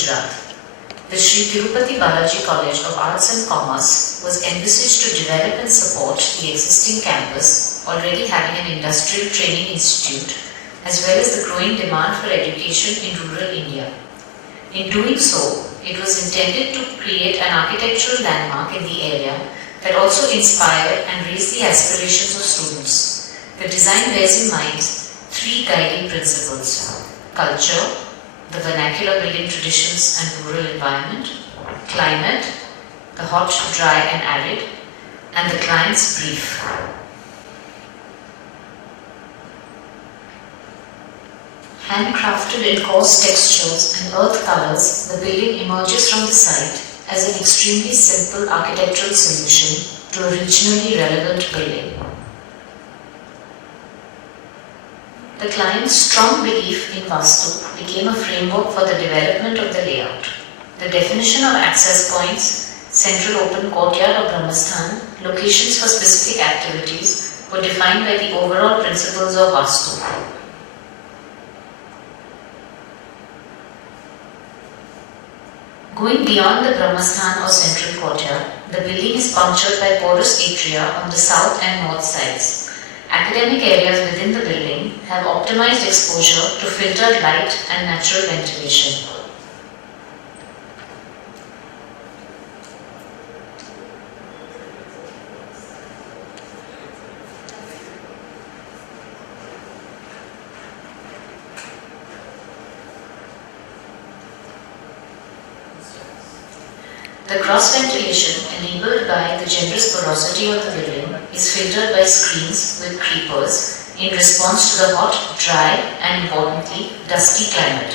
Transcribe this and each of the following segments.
Gujarat. The Shri Thirupathi Balagi College of Arts and Commerce was envisaged to develop and support the existing campus, already having an industrial training institute, as well as the growing demand for education in rural India. In doing so, it was intended to create an architectural landmark in the area that also inspired and raised the aspirations of students. The design bears in mind three guiding principles: culture, the vernacular building traditions and rural environment, climate, the hot, dry and arid, and the client's brief. Handcrafted in coarse textures and earth colors, the building emerges from the site as an extremely simple architectural solution to a regionally relevant building. The client's strong belief in Vastu became a framework for the development of the layout. The definition of access points, central open courtyard or Brahmasthan, locations for specific activities were defined by the overall principles of Vastu. Going beyond the Brahmasthan or central courtyard, the building is punctured by porous atria on the south and north sides. Academic areas within the building have optimized exposure to filtered light and natural ventilation. The cross ventilation, enabled by the generous porosity of the building, is filtered by screens with creepers in response to the hot, dry and importantly, dusty climate.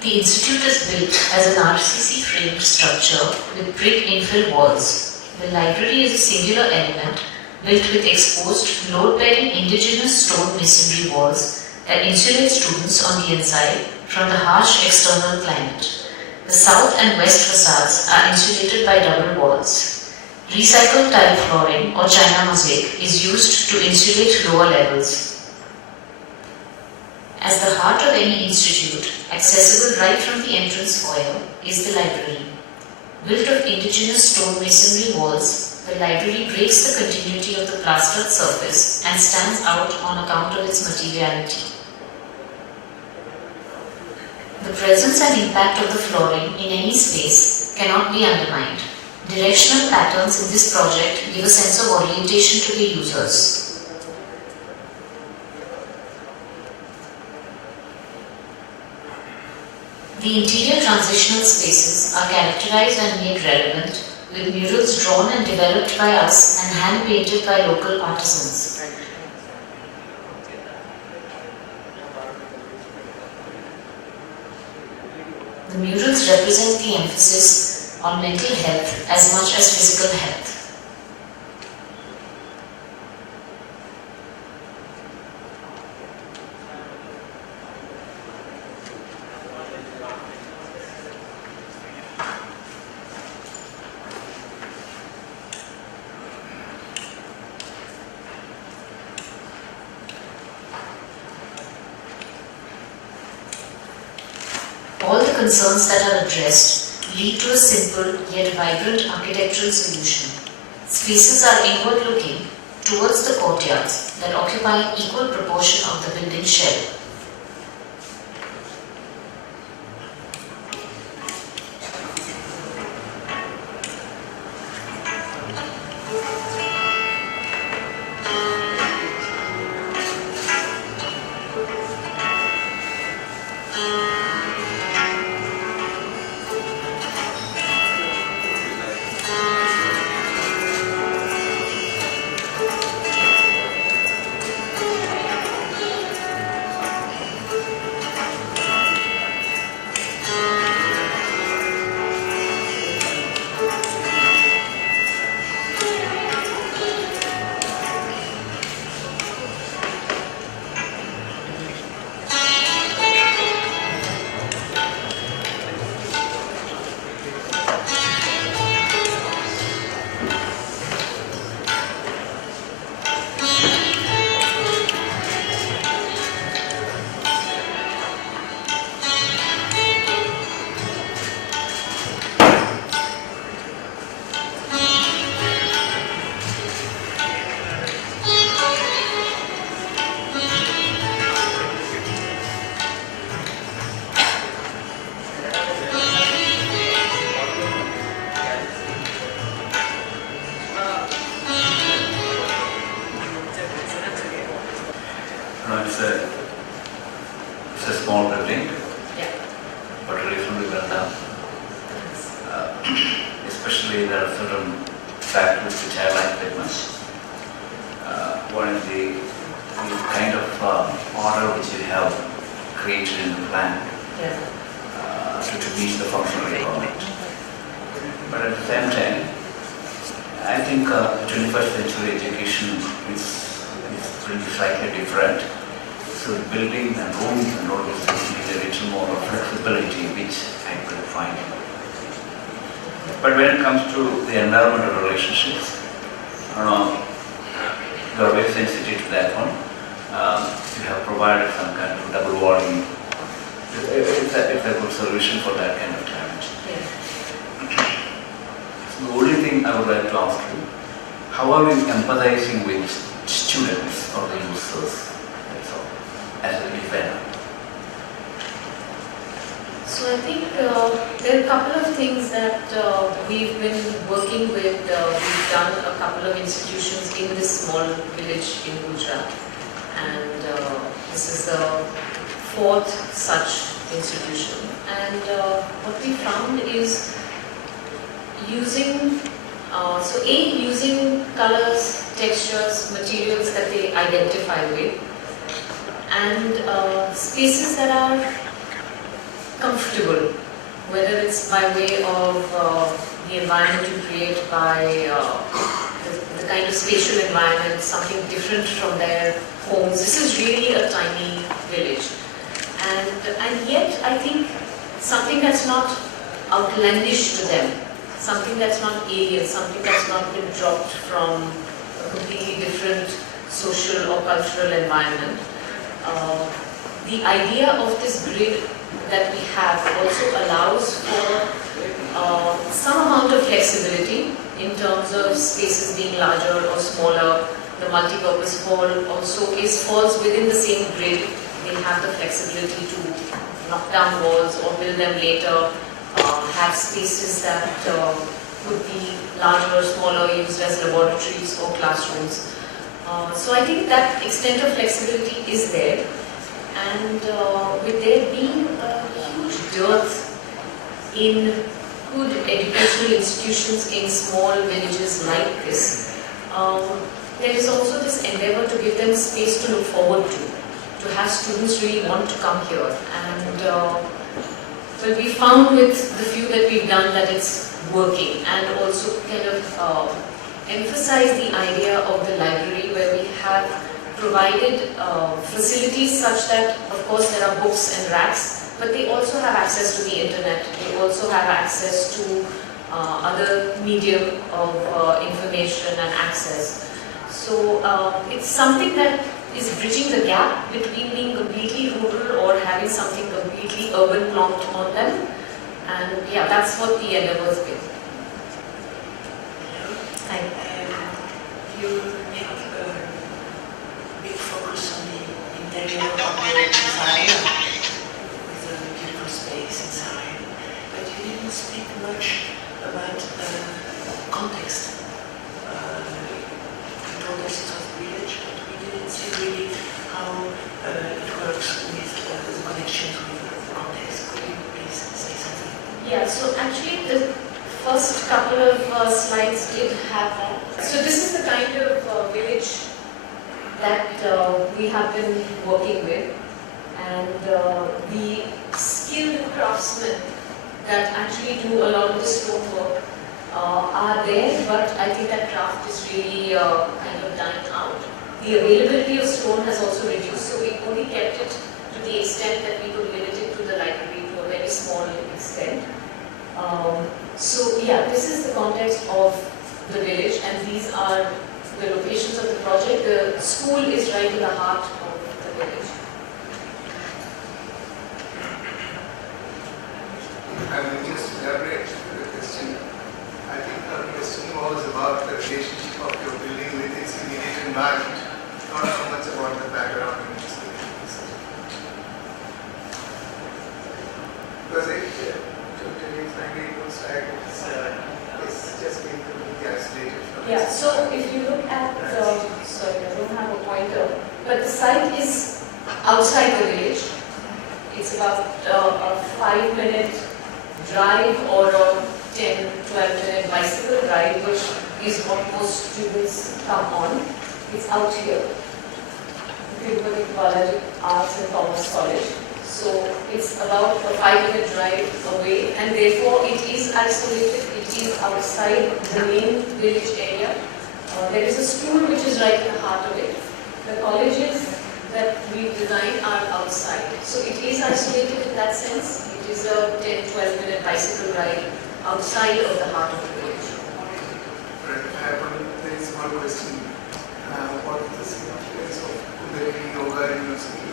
The institute is built as an RCC framed structure with brick infill walls. The library is a singular element built with exposed, load-bearing indigenous stone masonry walls that insulate students on the inside from the harsh external climate. The south and west facades are insulated by double walls. Recycled tile flooring or China mosaic is used to insulate lower levels. As the heart of any institute, accessible right from the entrance foyer, is the library. Built of indigenous stone masonry walls, the library breaks the continuity of the plastered surface and stands out on account of its materiality. The presence and impact of the flooring in any space cannot be undermined. Directional patterns in this project give a sense of orientation to the users. The interior transitional spaces are characterized and made relevant with murals drawn and developed by us and hand-painted by local artisans. The murals represent the emphasis on mental health as much as physical health. All the concerns that are addressed lead to a simple yet vibrant architectural solution. Spaces are inward-looking towards the courtyards that occupy an equal proportion of the building shell. factors which I like very much. One is the kind of order which you have created in the plan to meet the functional requirement. But at the same time, I think 21st century education is really slightly different. So building and rooms and all those things need a little more flexibility, which I could find. But when it comes to the environmental relationships, you are very sensitive to that one. You have provided some kind of double warning. It's a good solution for that kind of challenge. The only thing I would like to ask you, how are you empathizing with students or the users as a designer? So I think there are a couple of things that we've been working with. We've done a couple of institutions in this small village in Gujarat, and this is the fourth such institution. And what we found is using using colors, textures, materials that they identify with, and spaces that are comfortable, whether it's by way of the environment you create by the kind of spatial environment, something different from their homes. This is really a tiny village, and yet I think something that's not outlandish to them, something that's not alien, something that's not been dropped from a completely different social or cultural environment. The idea of this grid that we have also allows for some amount of flexibility in terms of spaces being larger or smaller. The multi-purpose hall also falls within the same grid. They have the flexibility to knock down walls or build them later, have spaces that could be larger or smaller, used as laboratories or classrooms. So I think that extent of flexibility is there. And with there being a huge dearth in good educational institutions in small villages like this, there is also this endeavor to give them space to look forward to have students really want to come here. And well, we found with the few that we've done that it's working, and also kind of emphasize the idea of the library, where we have provided facilities such that, of course, there are books and racks, but they also have access to the internet. They also have access to other medium of information and access. So it's something that is bridging the gap between being completely rural or having something completely urban plonked on them. And yeah, that's what the endeavor has been. Thank you. You make a big focus on the interior of the design with a beautiful space inside, but you didn't speak much about context. You told us it was a village, but we didn't see really how it works with the connections with the context. Could you please say something? Yeah, so actually the first couple of slides did have that. So this is the kind of village that we have been working with, and the skilled craftsmen that actually do a lot of the stonework are there, but I think that craft is really kind of dying out. The availability of stone has also reduced, so we only kept it to the extent that we could limit it to the library to a very small extent. So yeah, this is the context of the village, and these are the locations of the project. The school is right in the heart of the village. I will just elaborate the question. I think our question was about the relationship of your building with its immediate environment, not so much about the background and experience. Because it looks like it's just being completely isolated from Yeah, so if you look at, sorry, I don't have a pointer, but the site is outside the village. It's about a 5-minute drive or a 10-12 minute bicycle ride, which is what most students come on. It's out here, Thirupathi Balagi Arts and Commerce College. So it's about a 5-minute drive away, and therefore it is isolated. It is outside the main village area. There is a school which is right in the heart of it. The colleges that we design are outside. So it is isolated in that sense. It is a 10-12 minute bicycle ride outside of the heart of the village. There is one question. What is the significance of Balagi Yoga University?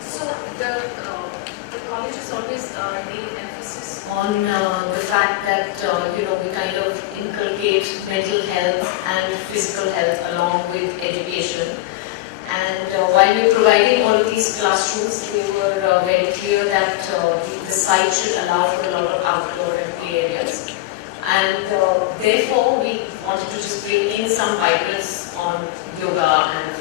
So the college has always laid emphasis on the fact that we kind of inculcate mental health and physical health along with education. And while we're providing all of these classrooms, we were very clear that the site should allow for a lot of outdoor and play areas. And therefore, we wanted to just bring in some vibrance on yoga and